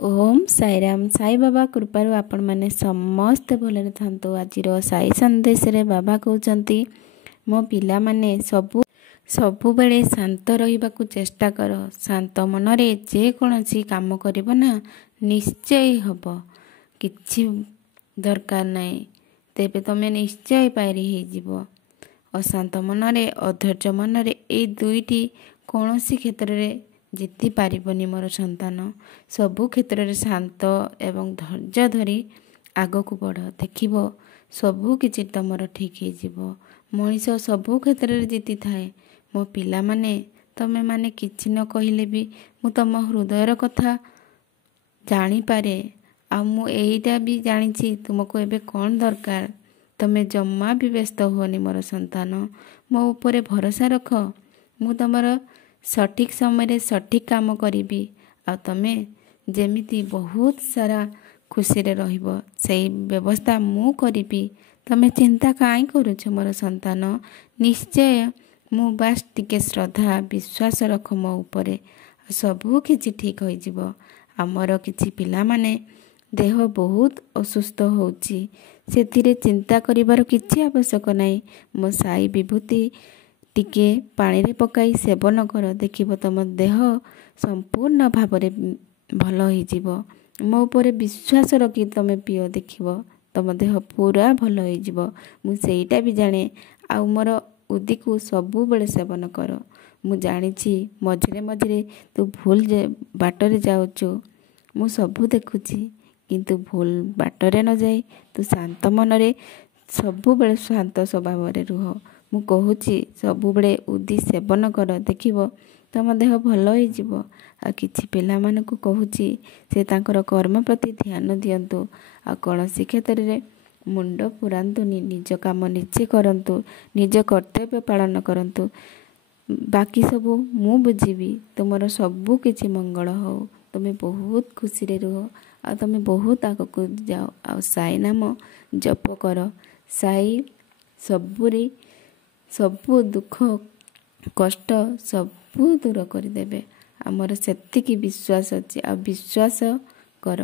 ओम साईराम साई बाबा कृपारू आपण मैंने समस्ते भलरे थांतु। आज साई संदेश रे बाबा कहते मो पिला माने सबु बेले शांत रहिबाकु चेष्टा कर। शांत मनरे जे कोनोसी काम करिबो ना निश्चय हब। किछि दरकार नाही तेबे तमे निश्चय पारी हे जिवो। अशांत मनरे अधैर्य मनरे ए दुईटी कोनोसी क्षेत्र रे जीति पारिबनी मोर संतान। सबु क्षेत्र रे शांत एवं धैर्य धरी आग को बढ़ देखिब सबु किछि तमर ठीक हे जिवो। मनीष सबु क्षेत्र रे जीति थाए। मो पिला माने तमे माने किछि न कहिले भी मु तम हृदयर कथा जानी पारे। आ मु एइटा भी जानिछि तुमको एबे कोन दरकार। तमे जम्मा भी व्यस्त होनी मोर संतान। मो ऊपर भरोसा रख। मु तमर सठिक समय सठिक काम करी। आ तमे जेमिति बहुत सारा खुशी रे रहिबो सेही व्यवस्था मु करी। तमे चिंता काई करूछ मोर संतान। निश्चय मु बास टिके श्रद्धा विश्वास रख मो ऊपर सबु किछि ठीक होई जिवो। आमर किछि पिला माने देह बहुत असुस्थ होउची सेथिरे चिंता करिवार किछि आवश्यक नाही। मो साई विभूति टिके पानी रे पकाई सेवन कर देखिब तम देह संपूर्ण भाव रे भल होई जिवो। मो ऊपर विश्वास रखी तमे पियो देखिब तम देह पूरा भल होई जिवो। मु सेईटा भी जाने। आ मोर उदी को सबु बेले सेवन कर। मु जानिछि मझिरे मझिरे तू भूल बाटरे जाउछु। मु सबु देखुछि किंतु भूल बाटरे न जाई तू शांत मनरे सबु बेले शांत स्वभाव रे रुह। मु कहूछि सबु बेले उदी सेवन कर देखिब तम देह भल होई जिवो। आ किछि पिला मानकु कहूछि से तांकर कर्म प्रति ध्यान दियंतु। आ कोनोसी क्षेत्र रे मुंड पुरांतुनी निज काम निजे करंतु। निज कर्तव्य पालन करंतु। बाकी सबु मु बुझिबी। तुमर सबु किछि मंगल हो। तुमे बहुत खुशी रे रुह। आ तुमे बहुत आगकु जाओ। आ साई नाम जप कर। साई सबुरी सबु दुख कष्ट सबु दूर कर देबे। आमर सेतिकी विश्वास अछि। आ विश्वास कर।